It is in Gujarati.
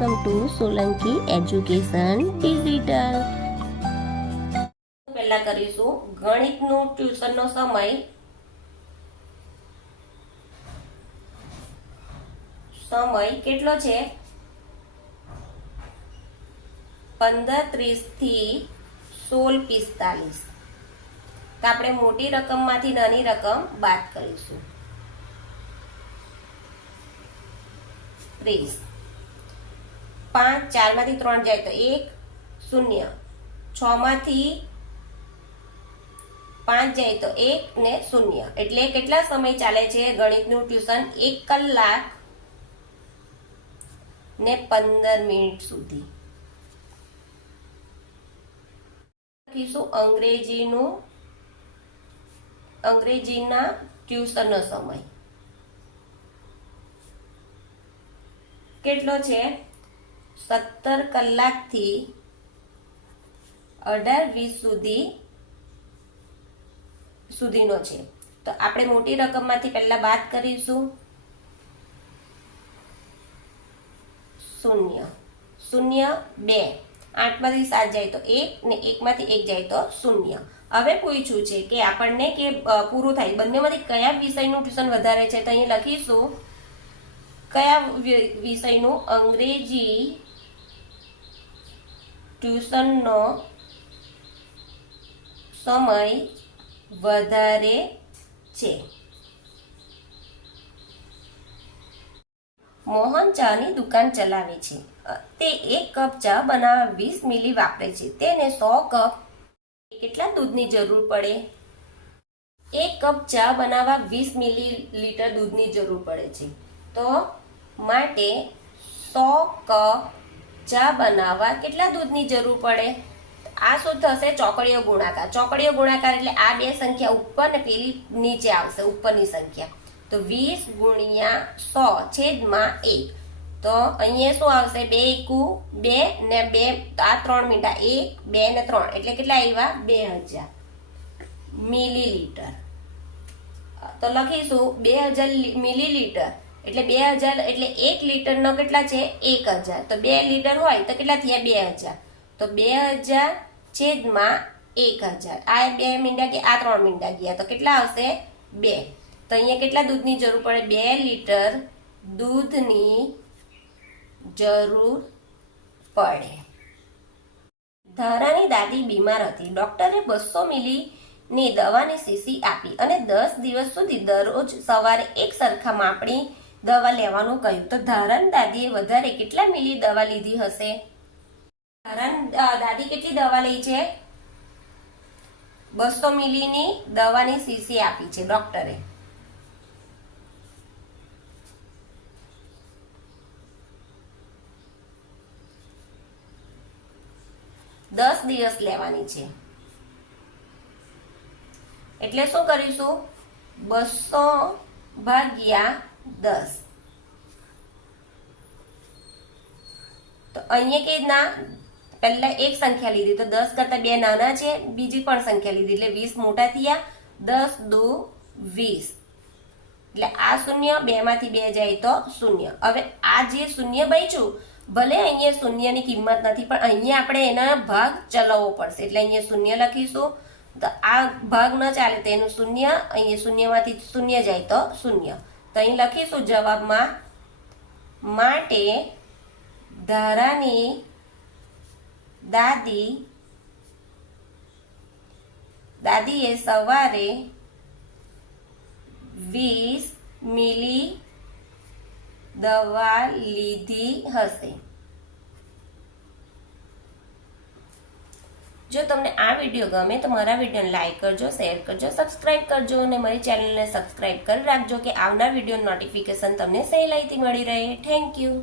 Welcome to Solanki education digital. પહેલા કરીશું ગણિતનું ટ્યુશનનો સમય કેટલો છે? 15:30 થી 16:45. તો આપણે મોટી રકમમાંથી નાની રકમ બાદ કરીશું. 30. 5 4 માંથી 3 જાય તો 1 0. 6 માંથી 5 જાય તો 1 ને 0. એટલે કેટલા સમય ચાલે છે ગણિતનું ટ્યુશન? 1 કલાક ને 15 મિનિટ સુધી. લખીશું અંગ્રેજીના ટ્યુશનનો સમય કેટલો છે? 17 કલાકથી 18:20 સુધીનો છે. તો આપણે મોટી રકમમાંથી પહેલા બાદ કરીશું. 0 0 2. 8 માંથી 7 જાય તો 1 ને 1 માંથી 1 જાય તો 0. હવે પૂછ્યું છે કે આપણને કે પૂરું થાય બંનેમાંથી કયા વિષયનું ટ્યુશન વધારે છે? તો અહીં લખીશું કયા વિષયનું અંગ્રેજી ટ્યુશનનો સમય વધારે છે. મોહન ચાની દુકાન ચલાવે છે. તે 1 કપ ચા બનાવવા 20 મિલી વાપરે છે. તેને 100 કપ કેટલા દૂધની જરૂર પડે? 1 કપ ચા બનાવવા 20 મિલીલીટર દૂધની જરૂર પડે છે. તો માટે 100 કપ ચા બનાવવા કેટલા દૂધની જરૂર પડે? આ શું થશે? ચોકડીયો ગુણાકાર. ચોકડીયો ગુણાકાર એટલે આ બે સંખ્યા ઉપર ને પેલી નીચે આવશે, ઉપરની સંખ્યા. તો 20 ગુણ્યા 100 છેદમાં 1. તો અહીંયા શું આવશે? 2 એકુ 2 ને 2, આ 3 મીંડા 1 2 ને 3 એટલે કેટલા આવ્યા? 2000 મિલીલીટર. તો લખીશું 2000 મિલીલીટર એટલે 2000 એટલે 1 લીટરનો કેટલા છે? 1000. તો 2 લીટર હોય તો કેટલા થયા? 2000. તો 2000 છેદમાં 1000. આ 2 મીંડા કે આ 3 મીંડા ગયા તો કેટલા આવશે? 2. તો અહીંયા કેટલા દૂધની જરૂર પડે? 2 લીટર દૂધની જરૂર પડે. ધારાની દાદી બીમાર હતી. ડોક્ટરે 200 મિલીની દવાની શીશી આપી અને 10 દિવસ સુધી દરરોજ સવારે એક સરખા માપની દવા લેવાનું કહ્યું. તો ધારાની દાદીએ વધારે કેટલા મિલી દવા લીધી હશે? ધારાની દાદી કેટલી દવા લઈ છે? 200 મિલીની દવાની શીશી આપી છે ડોક્ટરે. દસ દિવસ લેવાની છે એટલે શું કરીશું? 200 ભાગ્યા 10. તો અહીંયા કે ના પહેલા એક સંખ્યા લીધી તો 10 કરતા 2 નાના છે, બીજી પણ સંખ્યા લીધી એટલે 20 મોટા થયા. 10 દુ 20 એટલે આ 0 2 માંથી 2 જાય તો 0. હવે આ જે 0 બચ્યું ભલે અહીંયા શૂન્યની કિંમત નથી પણ અહીંયા આપણે એના ભાગ ચલાવવો પડશે એટલે અહીંયા 0 લખીશું. તો આ ભાગ ન ચાલે તો એનું 0, અહીંયા 0 માંથી 0 જાય તો 0. તો અહીં લખીશું જવાબમાં માટે ધારાની દાદીએ સવારે 20 મિલી દવા લીધી હશે. જો તમને આ વિડીયો ગમે તો મારા વિડીયોને લાઈક કરજો, શેર કરજો, સબસ્ક્રાઇબ કરજો અને મારી ચેનલને સબસ્ક્રાઇબ કરી રાખજો કે આવનાર વિડીયો નોટિફિકેશન તમને સહેલાઈથી મળી રહે. Thank you.